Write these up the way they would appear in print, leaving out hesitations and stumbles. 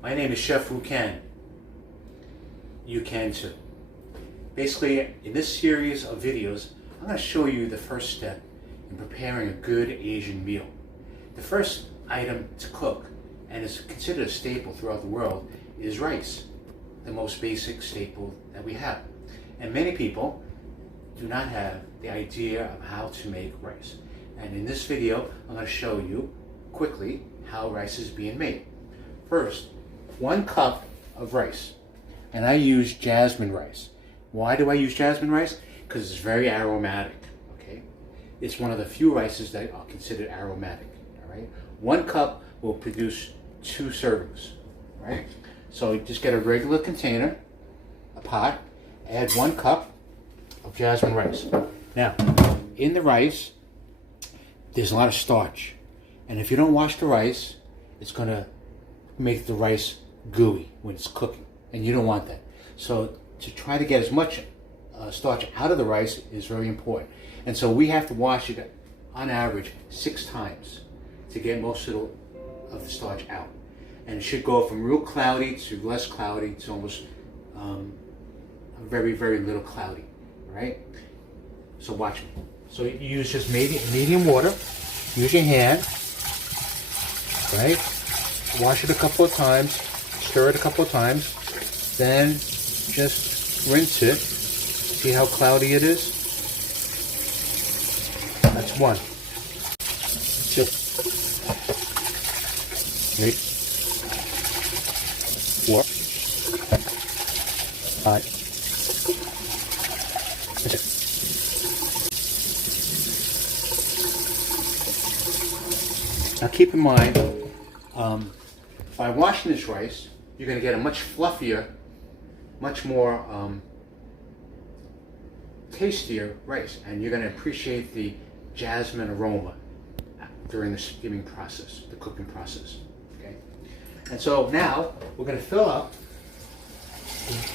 My name is Chef Who Can. You can too. Basically, in this series of videos, I'm going to show you the first step in preparing a good Asian meal. The first item to cook, and is considered a staple throughout the world, is rice, the most basic staple that we have. And many people do not have the idea of how to make rice. And in this video, I'm going to show you quickly how rice is being made. First, 1 cup of rice. And I use Jasmine rice. Why do I use Jasmine rice? Because it's very aromatic, okay? It's one of the few rices that are considered aromatic, all right? 1 cup will produce 2 servings, right? So just get a regular container, a pot, add 1 cup of Jasmine rice. Now, in the rice, there's a lot of starch. And if you don't wash the rice, it's gonna make the rice gooey when it's cooking. And you don't want that. So to try to get as much starch out of the rice is very important. And so we have to wash it on average 6 times to get most of the starch out. And it should go from real cloudy to less cloudy to almost very, very little cloudy, right? So watch me. So you use just medium water, use your hand, right? Wash it a couple of times, stir it a couple of times, then just rinse it. See how cloudy it is? That's 1. 2. 3. 4. 5. 6. Now keep in mind, by washing this rice, you're going to get a much fluffier, much more tastier rice, and you're going to appreciate the jasmine aroma during the steaming process, the cooking process. Okay, and so now we're going to fill up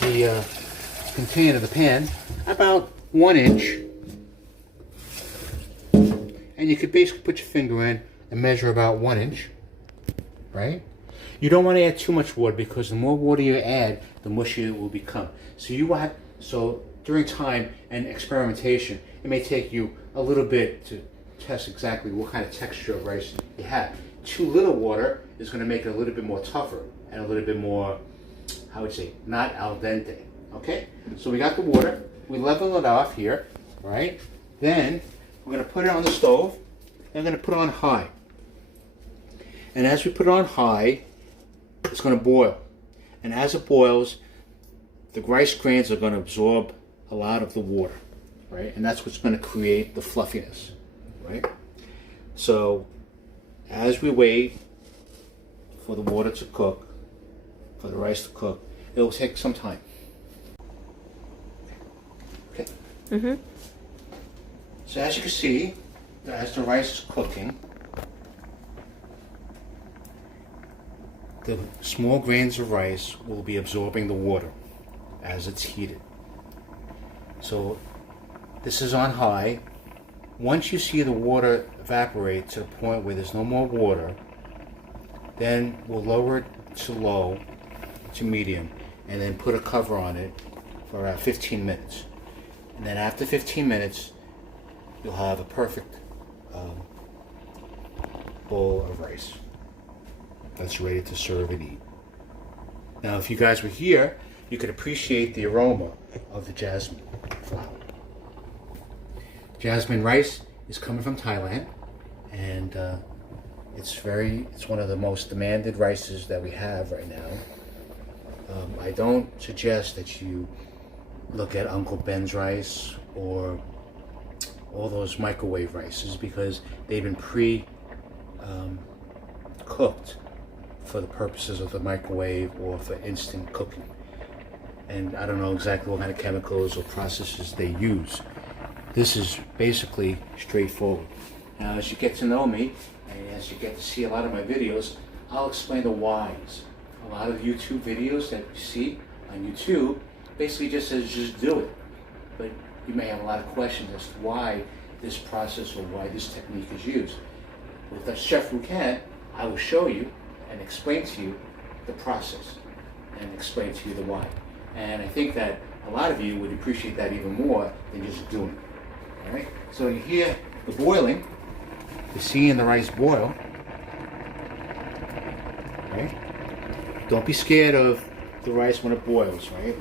the container, the pan, about 1 inch, and you could basically put your finger in and measure about 1 inch, right? You don't want to add too much water because the more water you add, the mushier it will become. So during time and experimentation, it may take you a little bit to test exactly what kind of texture of rice you have. Too little water is going to make it a little bit more tougher and a little bit more, how would you say, not al dente. Okay? So we got the water. We level it off here, right? Then we're going to put it on the stove. And I'm going to put it on high. And as we put it on high, it's going to boil. And as it boils, the rice grains are going to absorb a lot of the water, right? And that's what's going to create the fluffiness, right? So as we wait for the water to cook, for the rice to cook, it will take some time. Okay? Mm-hmm. So as you can see, as the rice is cooking, the small grains of rice will be absorbing the water as it's heated. So this is on high. Once you see the water evaporate to the point where there's no more water, then we'll lower it to low, to medium, and then put a cover on it for about 15 minutes. And then after 15 minutes, you'll have a perfect bowl of rice that's ready to serve and eat. Now, if you guys were here, you could appreciate the aroma of the jasmine flower. Jasmine rice is coming from Thailand, and it's one of the most demanded rices that we have right now. I don't suggest that you look at Uncle Ben's rice or all those microwave rices because they've been cooked for the purposes of the microwave or for instant cooking. And I don't know exactly what kind of chemicals or processes they use. This is basically straightforward. Now, as you get to know me, and as you get to see a lot of my videos, I'll explain the whys. A lot of YouTube videos that you see on YouTube basically just says just do it. But you may have a lot of questions as to why this process or why this technique is used. With the Chef Who Can, I will show you and explain to you the process and explain to you the why. And I think that a lot of you would appreciate that even more than just doing it. All right? So you hear the boiling, you're seeing the rice boil. Right? Don't be scared of the rice when it boils, right?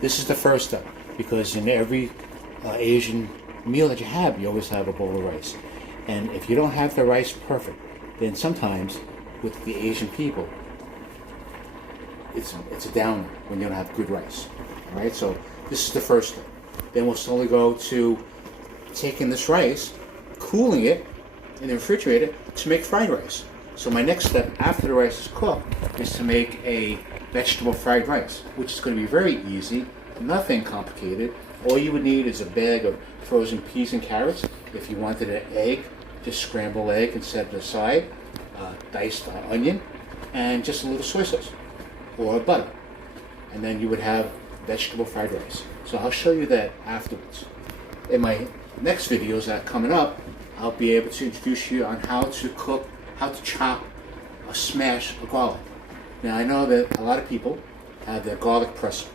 This is the first step, because in every Asian meal that you always have a bowl of rice. And if you don't have the rice perfect, then sometimes with the Asian people, it's a downer when you don't have good rice. All right, so this is the first step. Then we'll slowly go to taking this rice, cooling it in the refrigerator to make fried rice. So my next step after the rice is cooked is to make a vegetable fried rice, which is going to be very easy, nothing complicated. All you would need is a bag of frozen peas and carrots. If you wanted an egg, just scramble egg and set it aside, diced onion, and just a little soy sauce or butter. And then you would have vegetable fried rice. So I'll show you that afterwards. In my next videos that are coming up, I'll be able to introduce you on how to cook, how to chop or smash a garlic. Now I know that a lot of people have their garlic presser,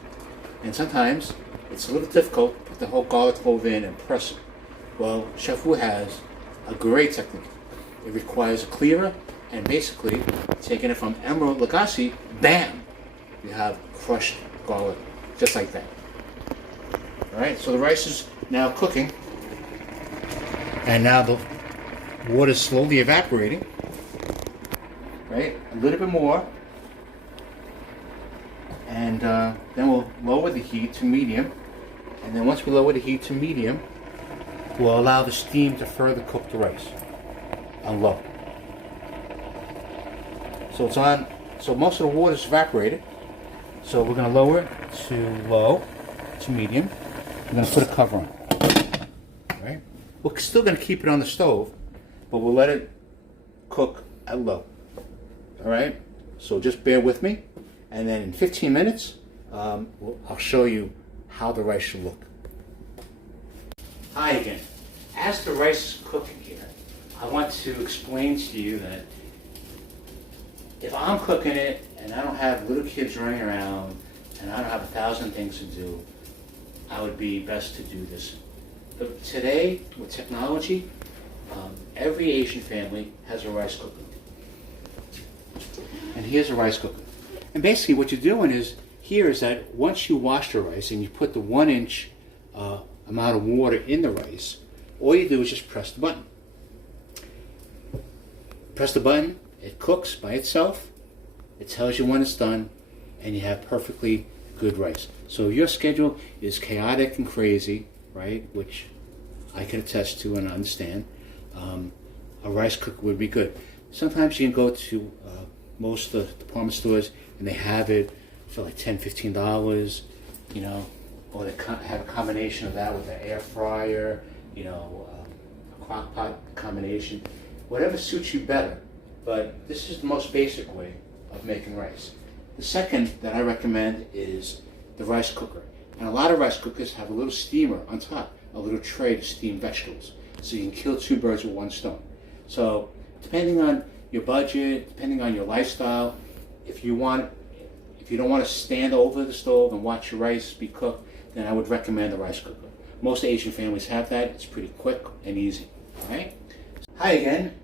and sometimes it's a little difficult to put the whole garlic clove in and press it. Well, Chef Wu has a great technique. It requires a cleaver, and basically taking it from Emerald Lagasse, bam, you have crushed garlic, just like that. All right, so the rice is now cooking, and now the water is slowly evaporating. Right, a little bit more. And then we'll lower the heat to medium. And then once we lower the heat to medium, we'll allow the steam to further cook the rice on low. So it's on, so most of the water is evaporated. So we're going to lower it to low, to medium. We're going to put a cover on it. All right? We're still going to keep it on the stove, but we'll let it cook at low. All right? So just bear with me. And then in 15 minutes, I'll show you how the rice should look. Hi again. As the rice is cooking here, I want to explain to you that if I'm cooking it and I don't have little kids running around and I don't have 1,000 things to do, I would be best to do this. But today, with technology, every Asian family has a rice cooker. And here's a rice cooker. And basically what you're doing is, here is that once you wash the rice and you put the 1 inch amount of water in the rice, all you do is just press the button. Press the button, it cooks by itself, it tells you when it's done, and you have perfectly good rice. So if your schedule is chaotic and crazy, right, which I can attest to and understand, a rice cooker would be good. Sometimes you can go to most of the department stores and they have it for like $10, $15, you know, or they have a combination of that with an air fryer, you know, a crock pot combination, whatever suits you better. But this is the most basic way of making rice. The second that I recommend is the rice cooker. And a lot of rice cookers have a little steamer on top, a little tray to steam vegetables. So you can kill 2 birds with 1 stone. So depending on your budget, depending on your lifestyle, if you don't want to stand over the stove and watch your rice be cooked, then I would recommend the rice cooker. Most Asian families have that. It's pretty quick and easy. All right? Hi again.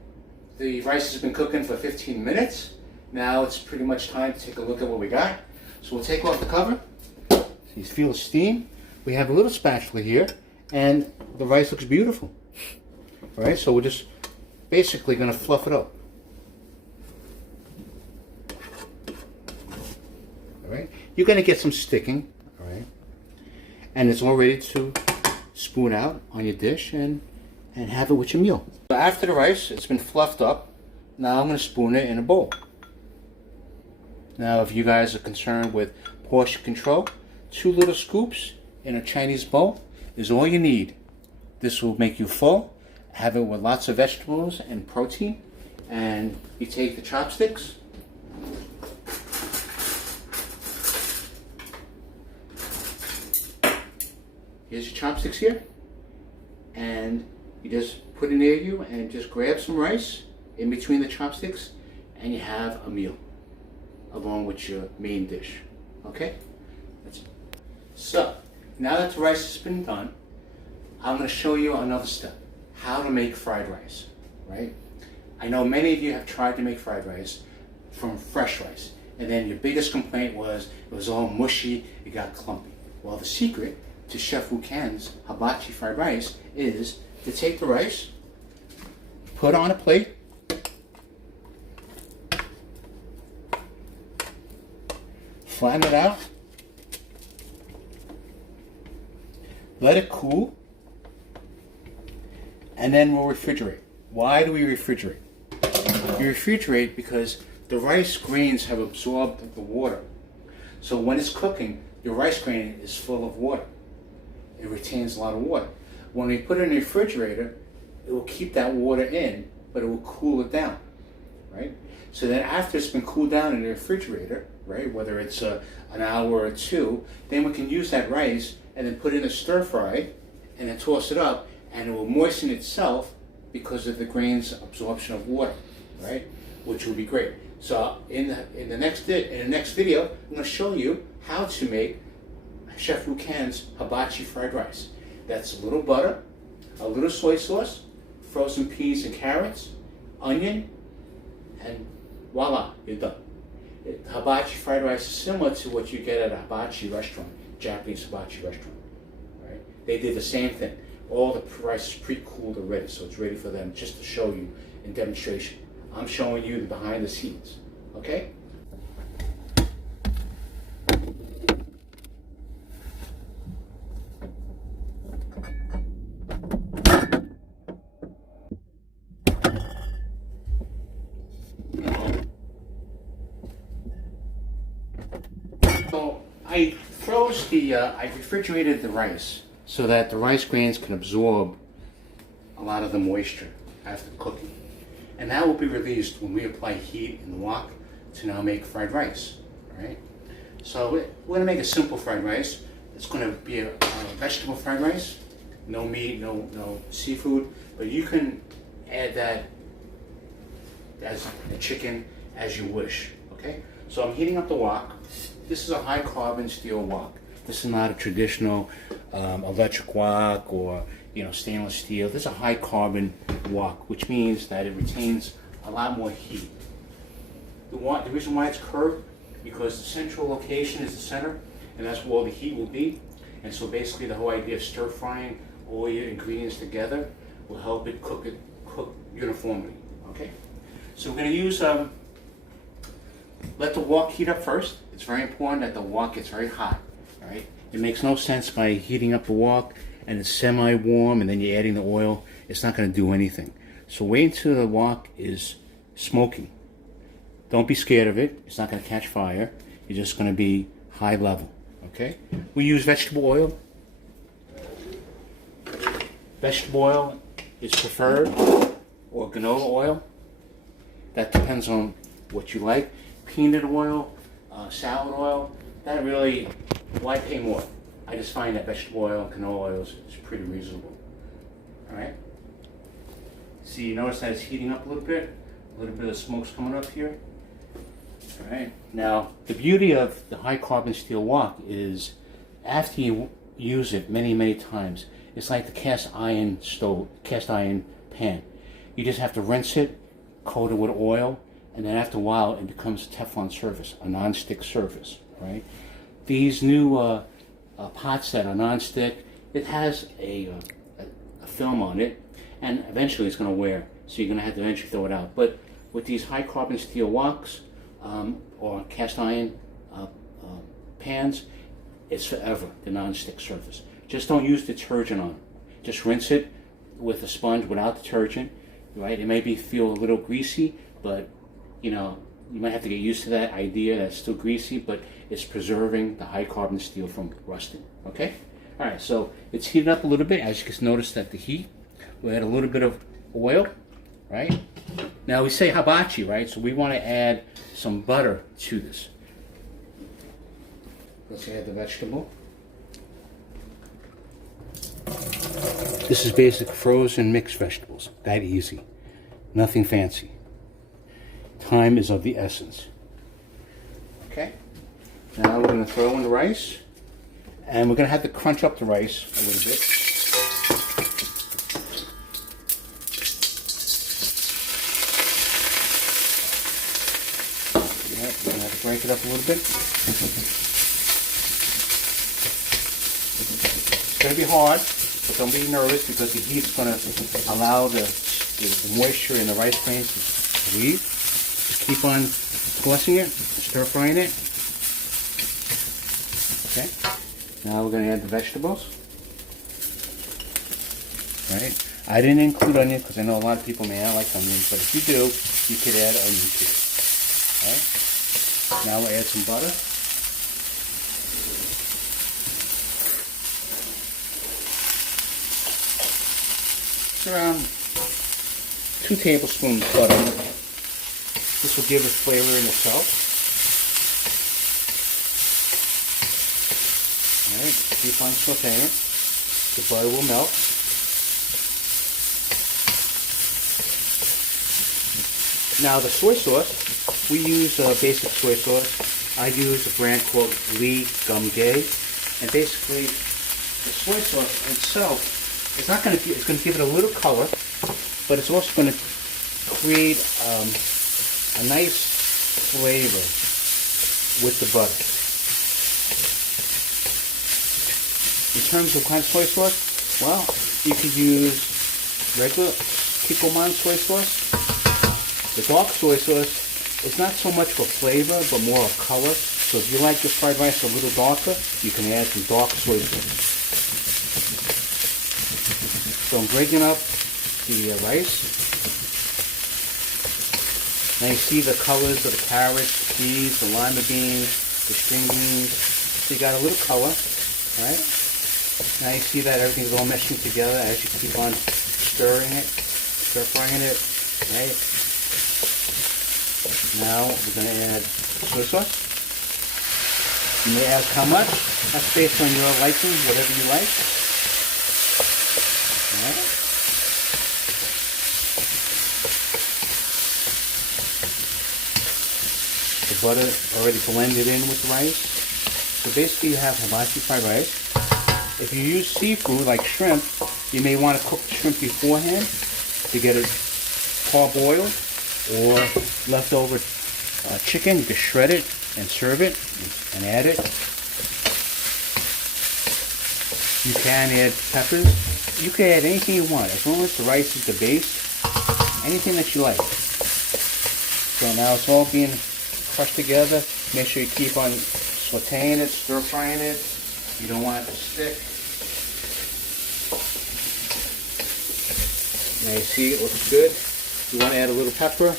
The rice has been cooking for 15 minutes. Now it's pretty much time to take a look at what we got. So we'll take off the cover. So you feel the steam. We have a little spatula here, and the rice looks beautiful. All right, so we're just basically going to fluff it up. All right, you're going to get some sticking. All right, and it's all ready to spoon out on your dish and have it with your meal. So after the rice, it's been fluffed up. Now I'm going to spoon it in a bowl. Now, if you guys are concerned with portion control, 2 little scoops in a Chinese bowl is all you need. This will make you full. Have it with lots of vegetables and protein. And you take the chopsticks. Here's your chopsticks here. And and you just put it near you and just grab some rice in between the chopsticks, and you have a meal along with your main dish. Okay? That's it. So, now that the rice has been done, I'm going to show you another step. How to make fried rice, right? I know many of you have tried to make fried rice from fresh rice, and then your biggest complaint was it was all mushy, it got clumpy. Well, the secret to Chef Wu Can's hibachi fried rice is to take the rice, put on a plate, flatten it out, let it cool, and then we'll refrigerate. Why do we refrigerate? We refrigerate because the rice grains have absorbed the water. So when it's cooking, your rice grain is full of water. It retains a lot of water. When we put it in the refrigerator, it will keep that water in, but it will cool it down, right? So then after it's been cooled down in the refrigerator, right, whether it's an hour or two, then we can use that rice and then put it in a stir fry and then toss it up, and it will moisten itself because of the grain's absorption of water, right? Which will be great. So in the next video, I'm going to show you how to make Chef Wu Can's hibachi fried rice. That's a little butter, a little soy sauce, frozen peas and carrots, onion, and voila, you're done. Hibachi fried rice is similar to what you get at a hibachi restaurant, Japanese hibachi restaurant, right? They did the same thing. All the rice is pre-cooled already, so it's ready for them just to show you in demonstration. I'm showing you the behind the scenes, okay? So I refrigerated the rice so that the rice grains can absorb a lot of the moisture after cooking. And that will be released when we apply heat in the wok to now make fried rice, right? So we're going to make a simple fried rice. It's going to be a vegetable fried rice, no meat, no seafood, but you can add that as a chicken as you wish, okay? So I'm heating up the wok. This is a high carbon steel wok. This is not a traditional electric wok or stainless steel. This is a high carbon wok, which means that it retains a lot more heat. The reason why it's curved, because the central location is the center, and that's where all the heat will be. And so basically the whole idea of stir frying all your ingredients together will help it cook uniformly, okay? So we're going to use, let the wok heat up first. It's very important that the wok gets very hot, right? It makes no sense by heating up the wok and it's semi-warm and then you're adding the oil. It's not going to do anything. So wait until the wok is smoking. Don't be scared of it. It's not going to catch fire. It's just going to be high level, okay? We use vegetable oil. Vegetable oil is preferred, or canola oil. That depends on what you like. Peanut oil, salad oil, that really, why pay more? I just find that vegetable oil and canola oil is pretty reasonable. All right? See, you notice that it's heating up a little bit of smoke's coming up here. All right. Now, the beauty of the high carbon steel wok is after you use it many times, it's like the cast iron pan. You just have to rinse it, coat it with oil, and then after a while it becomes a Teflon surface, a non-stick surface, right? These new pots that are non-stick, it has a film on it, and eventually it's going to wear, so you're going to have to eventually throw it out. But with these high carbon steel woks or cast iron pans, it's forever, the non-stick surface. Just don't use detergent on it. Just rinse it with a sponge without detergent, right? It may feel a little greasy, but you might have to get used to that idea that it's still greasy, but it's preserving the high carbon steel from rusting, okay? All right, so it's heated up a little bit. As you can notice that the heat, we add a little bit of oil, right? Now we say hibachi, right? So we want to add some butter to this. Let's add the vegetable. This is basic frozen mixed vegetables. That easy. Nothing fancy. Time is of the essence. Okay. Now we're going to throw in the rice. And we're going to have to crunch up the rice a little bit. Yeah, we're going to have to break it up a little bit. It's going to be hard, but don't be nervous because the heat's going to allow the moisture in the rice grains to leave. Just keep on tossing it, stir frying it. Okay. Now we're going to add the vegetables. Right. I didn't include onions because I know a lot of people may not like onions, but if you do, you could add onion too. Right. Now we'll add some butter. It's around 2 tablespoons of butter. This will give it flavor in itself. Alright, keep on sauteing it. The butter will melt. Now the soy sauce, we use basic soy sauce. I use a brand called Lee Gum Gay. And basically, the soy sauce itself, it's going to give it a little color, but it's also going to create a nice flavor with the butter. In terms of kind of soy sauce, well, you could use regular Kikkoman soy sauce. The dark soy sauce is not so much for flavor, but more of color. So if you like your fried rice a little darker, you can add some dark soy sauce. So I'm breaking up the rice. Now you see the colors of the carrots, the peas, the lima beans, the string beans. So you got a little color, right? Now you see that everything's all meshing together as you keep on stirring it, stir frying it, right? Now we're going to add soy sauce. You may ask how much. That's based on your liking, whatever you like. All right. The butter already blended in with the rice. So basically you have hibachi fried rice. If you use seafood like shrimp, you may want to cook the shrimp beforehand to get it parboiled, or leftover chicken. You can shred it and serve it and add it. You can add peppers. You can add anything you want as long as the rice is the base. Anything that you like. So now it's all being crushed together. Make sure you keep on sauteing it, stir frying it. You don't want it to stick. Now you see it looks good. You want to add a little pepper.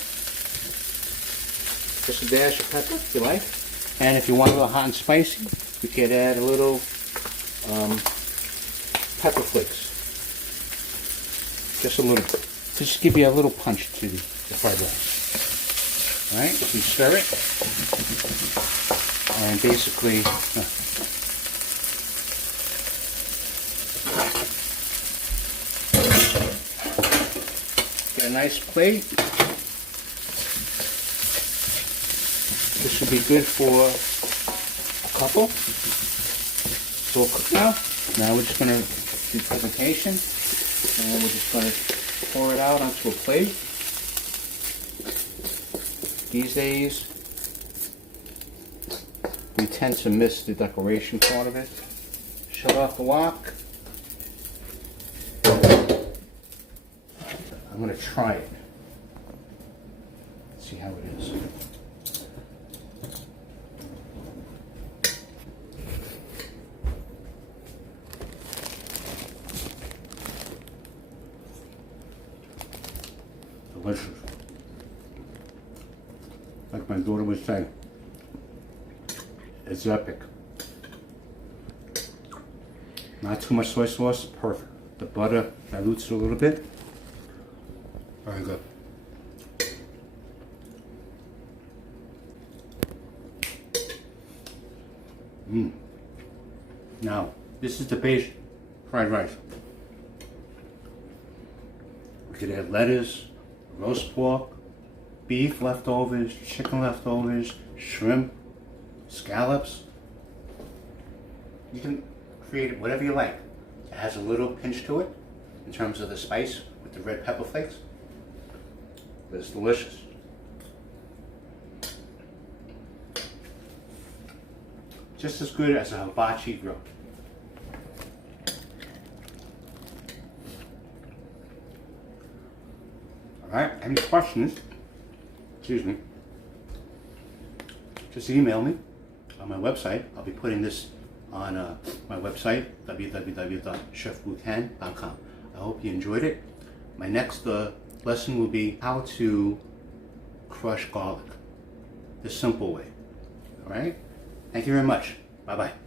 Just a dash of pepper if you like. And if you want a little hot and spicy, you can add a little pepper flakes. Just a little bit. Just give you a little punch to the fried rice. Alright, so you stir it. And basically, get a nice plate. This should be good for a couple. So we'll cook now. Now we're just going to do presentation. And we're just going to pour it out onto a plate. These days, we tend to miss the decoration part of it. Shut off the wok. I'm going to try it. See how it is. Delicious. Like my daughter was saying, it's epic. Not too much soy sauce, perfect. The butter dilutes it a little bit. Very good. Now, this is the base fried rice. could add lettuce, roast pork, beef leftovers, chicken leftovers, shrimp, scallops. You can create it whatever you like. It has a little pinch to it in terms of the spice with the red pepper flakes, but it's delicious. Just as good as a hibachi grill. Alright, any questions, excuse me, just email me on my website. I'll be putting this on my website, www.chefwukan.com. I hope you enjoyed it. My next lesson will be how to crush garlic, the simple way. Alright? Thank you very much. Bye-bye.